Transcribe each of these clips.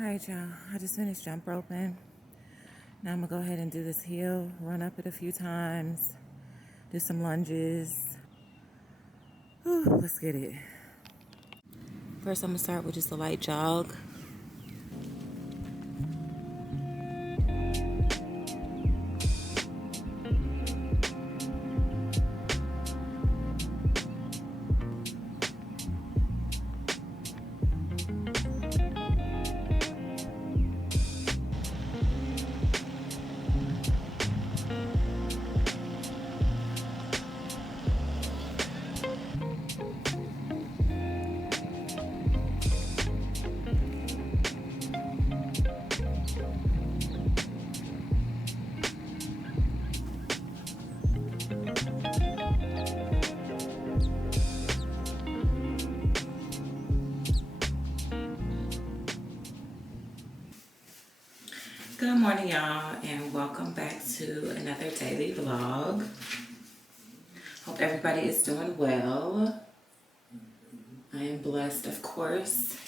Alright, y'all, I just finished jump roping. Now I'm gonna go ahead and do this heel, run up it a few times, do some lunges. Whew, let's get it. First, I'm gonna start with just a light jog. Good morning, y'all, and welcome back to another daily vlog. Hope everybody is doing well. I am blessed, of course,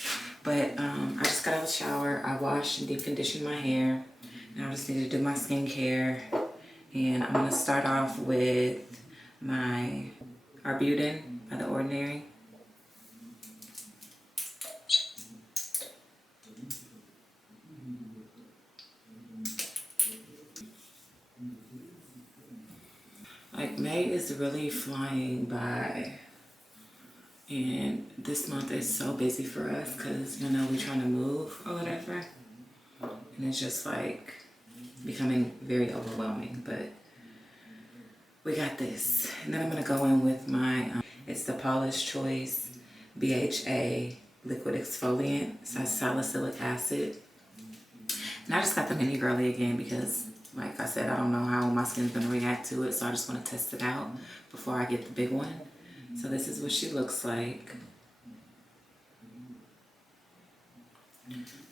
but I just got out of the shower. I washed and deep conditioned my hair. Now I just need to do my skincare, and I'm gonna start off with my Arbutin by The Ordinary. Like, May is really flying by, and this month is so busy for us because, you know, we're trying to move or whatever, and it's just like becoming very overwhelming, but we got this. And then I'm gonna go in with my, it's the Paula's Choice BHA liquid exfoliant. It has salicylic acid. And I just got the mini girly again because, like I said, I don't know how my skin's gonna react to it, so I just wanna test it out before I get the big one. So this is what she looks like.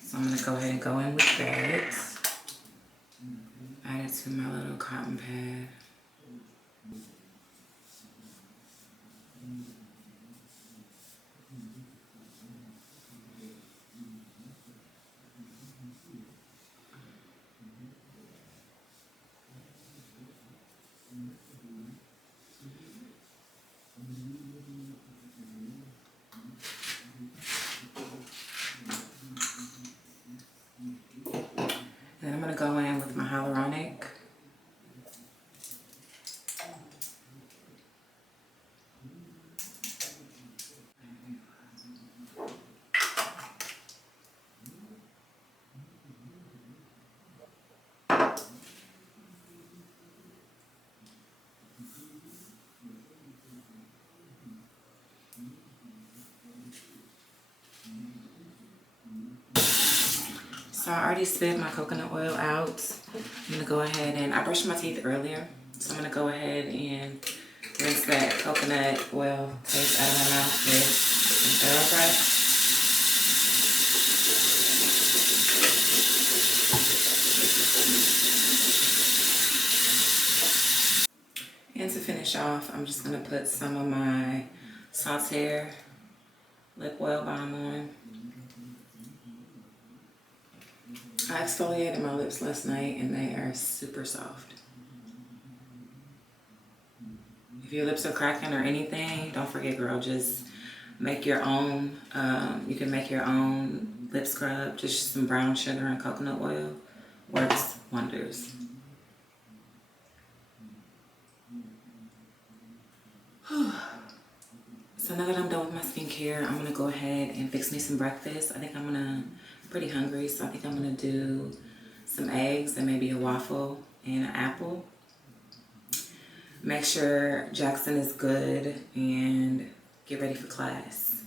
So I'm gonna go ahead and go in with that. Add it to my little cotton pad. Then I'm gonna go in with my hyaluronic. So I already spit my coconut oil out. I'm gonna go ahead and, I brushed my teeth earlier, so I'm gonna go ahead and rinse that coconut oil taste out of my mouth with some TheraBreath. And to finish off, I'm just gonna put some of my Santerre lip oil balm on. I exfoliated my lips last night and they are super soft. If your lips are cracking or anything, don't forget, girl, just make your own. You can make your own lip scrub, just some brown sugar and coconut oil. Works wonders. So now that I'm done with my skincare, I'm gonna go ahead and fix me some breakfast. I'm pretty hungry, so I think I'm gonna do some eggs and maybe a waffle and an apple. Make sure Jackson is good and get ready for class.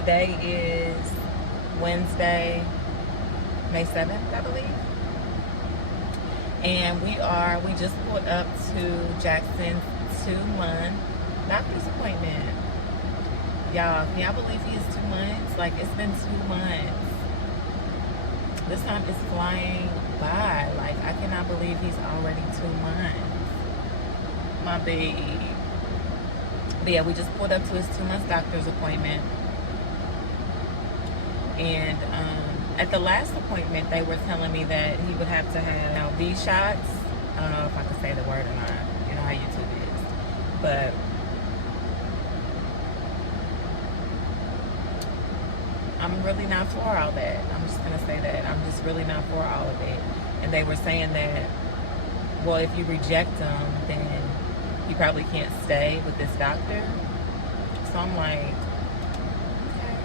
Today is Wednesday, May 7th, I believe. And we just pulled up to Jackson's 2-month doctor's appointment. Y'all, can y'all believe he is 2 months? Like, it's been 2 months. This time is flying by. Like, I cannot believe he's already 2 months. My baby. But yeah, we just pulled up to his 2-month doctor's appointment. And at the last appointment, they were telling me that he would have to have V shots. I don't know if I can say the word or not. You know how YouTube is. But I'm really not for all that. I'm just going to say that. I'm just really not for all of it. And they were saying that, well, if you reject him, then you probably can't stay with this doctor. So I'm like, okay,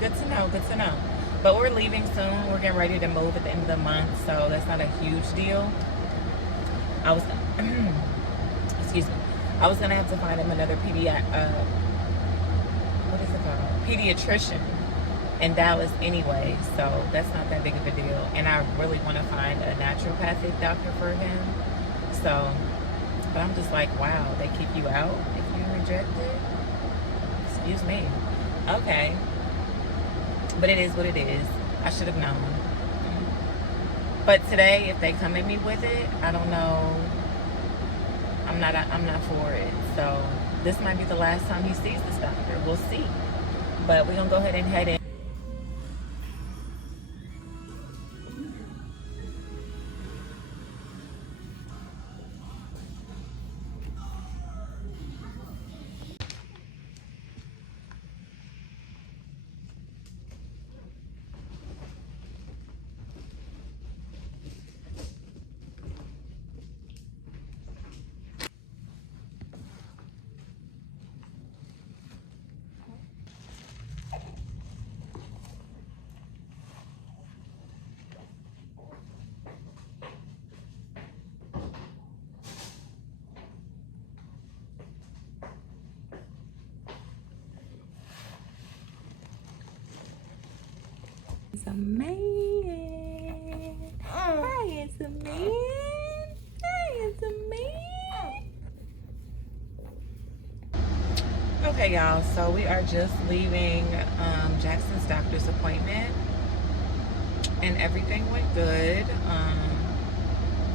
good to know, good to know. But we're leaving soon. We're getting ready to move at the end of the month, so that's not a huge deal. I was, excuse me, I was gonna have to find him another pediatrician in Dallas anyway, so that's not that big of a deal. And I really want to find a naturopathic doctor for him. So, but I'm just like, wow, they kick you out if you reject it? Excuse me. Okay. But it is what it is. I should have known. But today, if they come at me with it, I don't know. I'm not for it. So this might be the last time he sees this doctor. We'll see. But we're gonna go ahead and head in. It's a man. Hi, it's a man. Hi, it's a man. Okay, y'all. So we are just leaving Jackson's doctor's appointment, and everything went good.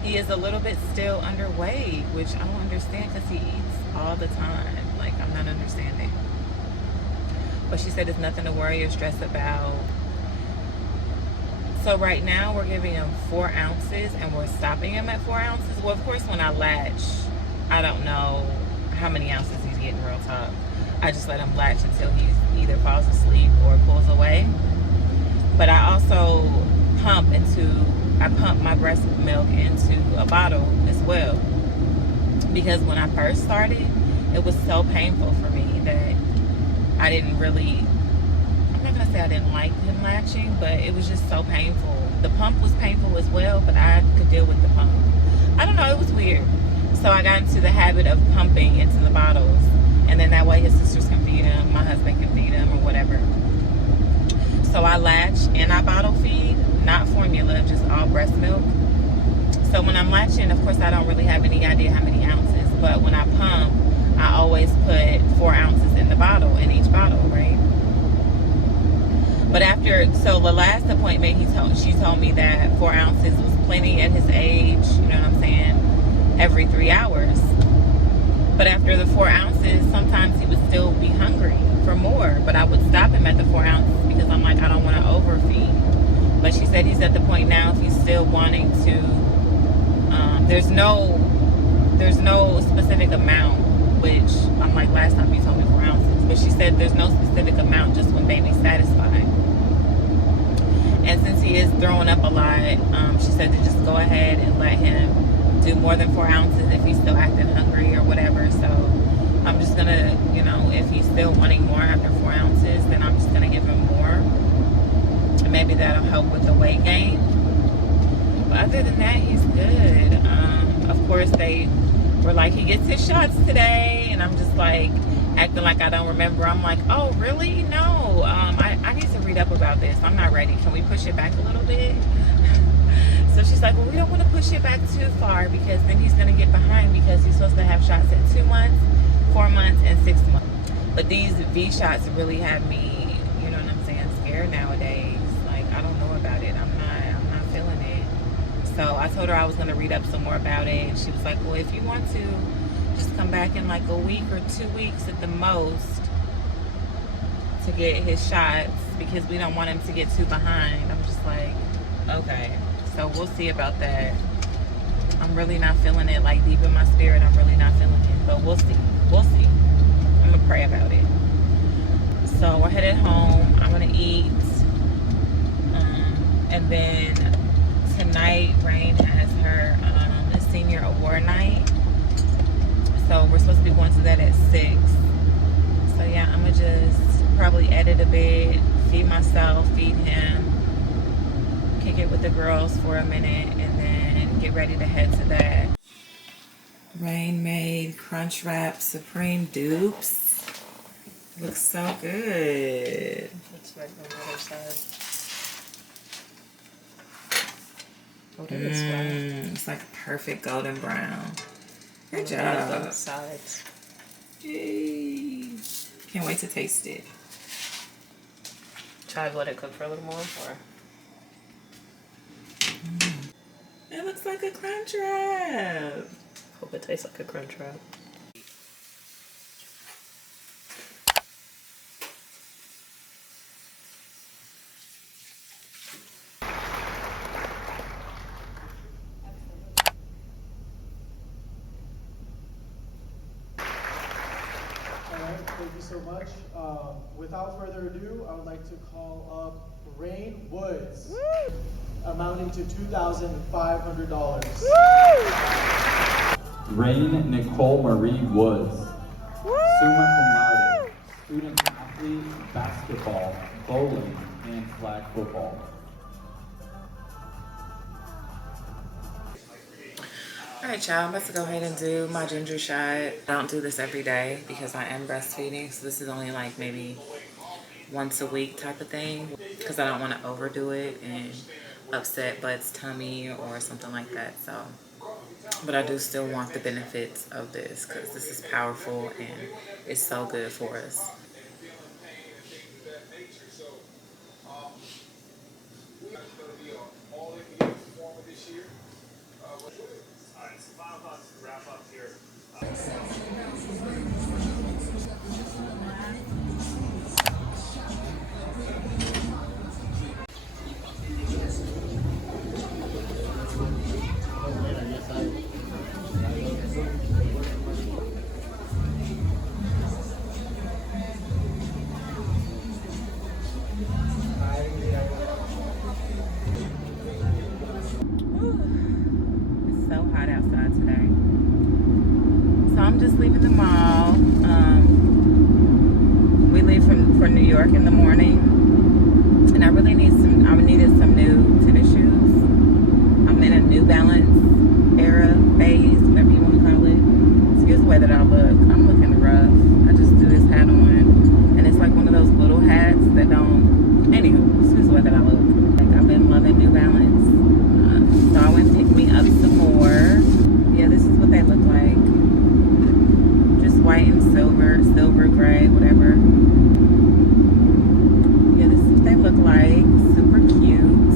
He is a little bit still underweight, which I don't understand because he eats all the time. Like, I'm not understanding. But she said it's nothing to worry or stress about. So right now we're giving him 4 ounces and we're stopping him at 4 ounces. Well, of course, when I latch, I don't know how many ounces he's getting, real talk. I just let him latch until he either falls asleep or pulls away. But I also pump my breast milk into a bottle as well. Because when I first started, it was so painful for me that I didn't really, I'm not gonna say I didn't like him latching, but it was just so painful. The pump was painful as well, but I could deal with the pump. I don't know, it was weird. So I got into the habit of pumping into the bottles, and then that way his sisters can feed him, my husband can feed him, or whatever. So I latch and I bottle feed, not formula, just all breast milk. So when I'm latching, of course I don't really have any idea how many ounces, but when I pump, I always put 4 ounces in the bottle, in each bottle, right? But so the last appointment, she told me that 4 ounces was plenty at his age, you know what I'm saying, every 3 hours. But after the 4 ounces, sometimes he would still be hungry for more, but I would stop him at the 4 ounces because I'm like, I don't want to overfeed. But she said he's at the point now, if he's still wanting to, there's no specific amount, which I'm like, last time you told me 4 ounces, but she said there's no specific amount, just when baby's satisfied. And since he is throwing up a lot, she said to just go ahead and let him do more than 4 ounces if he's still acting hungry or whatever. So I'm just gonna, if he's still wanting more after 4 ounces, then I'm just gonna give him more, and maybe that'll help with the weight gain. But other than that, he's good. Of course, they were like, he gets his shots today, and I'm just like, acting like I don't remember. I'm like, oh, really? No. I need to read up about this. I'm not ready. Can we push it back a little bit? So she's like, well, we don't want to push it back too far because then he's going to get behind because he's supposed to have shots at 2 months, 4 months, and 6 months. But these V shots really have me, you know what I'm saying, scared nowadays. Like, I don't know about it. I'm not feeling it. So I told her I was going to read up some more about it. And she was like, well, if you want to, just come back in like a week or 2 weeks at the most to get his shots because we don't want him to get too behind. I'm just like, okay. So we'll see about that. I'm really not feeling it. Like deep in my spirit, I'm really not feeling it. But we'll see. We'll see. I'm going to pray about it. So we're headed home. I'm going to eat. And then tonight, Rain has her senior award night. So we're supposed to be going to that at 6. So yeah, I'm going to just probably edit a bit, feed myself, feed him, kick it with the girls for a minute, and then get ready to head to that. Rain made Crunch Wrap Supreme dupes. Looks so good. Let's make on the other side. Oh, that is fine. It's like a perfect golden brown. Good On job. both sides. Yay. Can't wait to taste it. Try to let it cook for a little more, or It looks like a Crunch Wrap. hope it tastes like a Crunch Wrap. Thank you so much. Without further ado, I would like to call up Rain Woods, amounting to $2,500. Rain Nicole Marie Woods, summa cum laude, student athlete, basketball, bowling, and flag football. Alright y'all, I'm about to go ahead and do my ginger shot. I don't do this every day because I am breastfeeding, so this is only like maybe once a week type of thing because I don't want to overdo it and upset Bud's tummy or something like that. So, but I do still want the benefits of this because this is powerful and it's so good for us. I'm just leaving the mall. We leave for New York in the morning, and I really needed some new tennis shoes. I'm in a New Balance era, phase, whatever you want to call it. Excuse the way that I look. I'm looking rough. I just threw this hat on, and it's like one of those little hats that don't. Anywho, excuse the way that I look. Like I've been loving New Balance, so I went and picked me up some more. Yeah, this is what they look like. White and silver, gray, whatever. Yeah, this is what they look like. Super cute.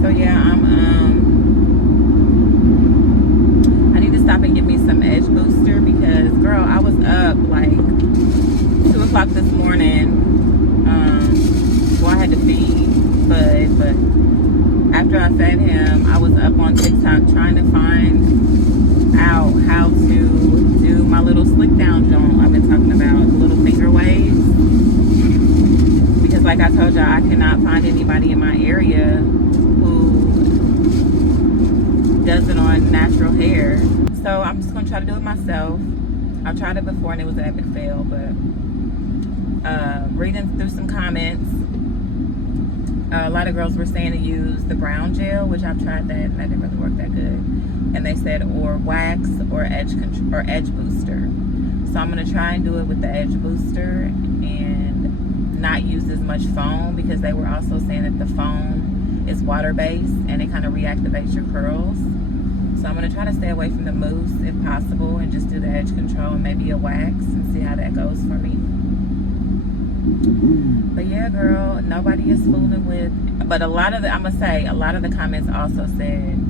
So yeah, I need to stop and get me some edge booster because girl, I was up like 2 o'clock this morning. Well, I had to feed Bud, but after I fed him, I was up on TikTok trying to find out how to do my little slick down jaunt I've been talking about, the little finger waves, because like I told y'all, I cannot find anybody in my area who does it on natural hair, so I'm just gonna try to do it myself. I've tried it before and it was an epic fail, but reading through some comments, a lot of girls were saying to use the brown gel, which I've tried that and that didn't really work that good. and they said or wax or edge booster. So I'm gonna try and do it with the edge booster and not use as much foam, because they were also saying that the foam is water based and it kind of reactivates your curls. So I'm gonna try to stay away from the mousse if possible and just do the edge control and maybe a wax and see how that goes for me. But yeah, girl, nobody is fooling with. But a lot of the comments also said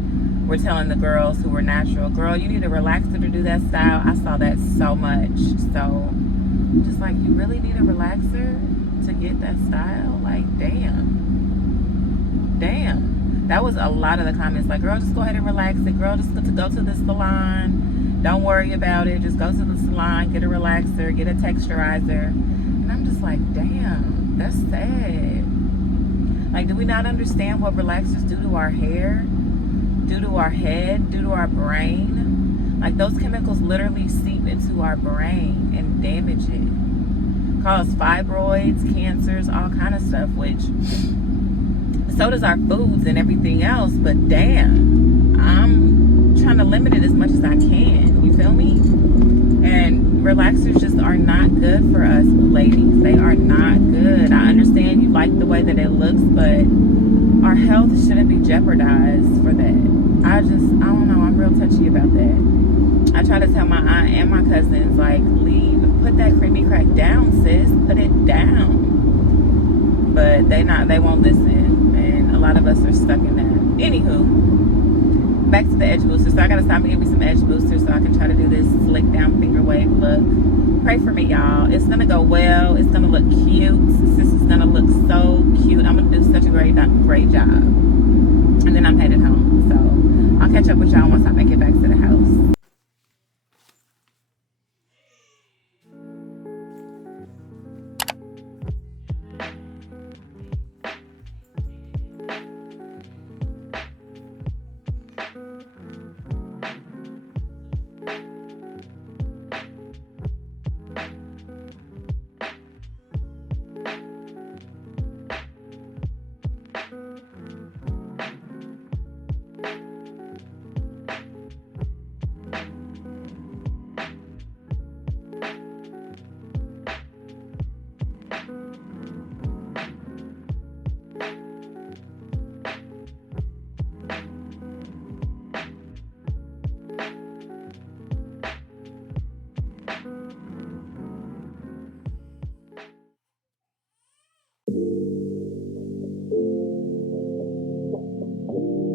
we're telling the girls who were natural, girl, you need a relaxer to do that style. I saw that so much. So just like, you really need a relaxer to get that style? Like, damn. That was a lot of the comments. Like, girl, just go ahead and relax it. Girl, just go to the salon. Don't worry about it. Just go to the salon, get a relaxer, get a texturizer. And I'm just like, damn, that's sad. Like, do we not understand what relaxers do to our hair, do to our head, do to our brain? Like, those chemicals literally seep into our brain and damage it. Cause fibroids, cancers, all kind of stuff, which so does our foods and everything else. But damn, I'm trying to limit it as much as I can. You feel me? And relaxers just are not good for us ladies. They are not good. I understand you like the way that it looks, but our health shouldn't be jeopardized for that. I don't know. I'm real touchy about that. I try to tell my aunt and my cousins, like, put that creamy crack down, sis. Put it down. But they won't listen. And a lot of us are stuck in that. Anywho, back to the edge booster. So I gotta stop and get me some edge boosters so I can try to do this slick down finger wave look. Pray for me, y'all. It's gonna go well. It's gonna look cute. Sis is gonna look so cute. I'm gonna do such a great job. And then I'm headed home. So I'll catch up with y'all once I make it back to the house.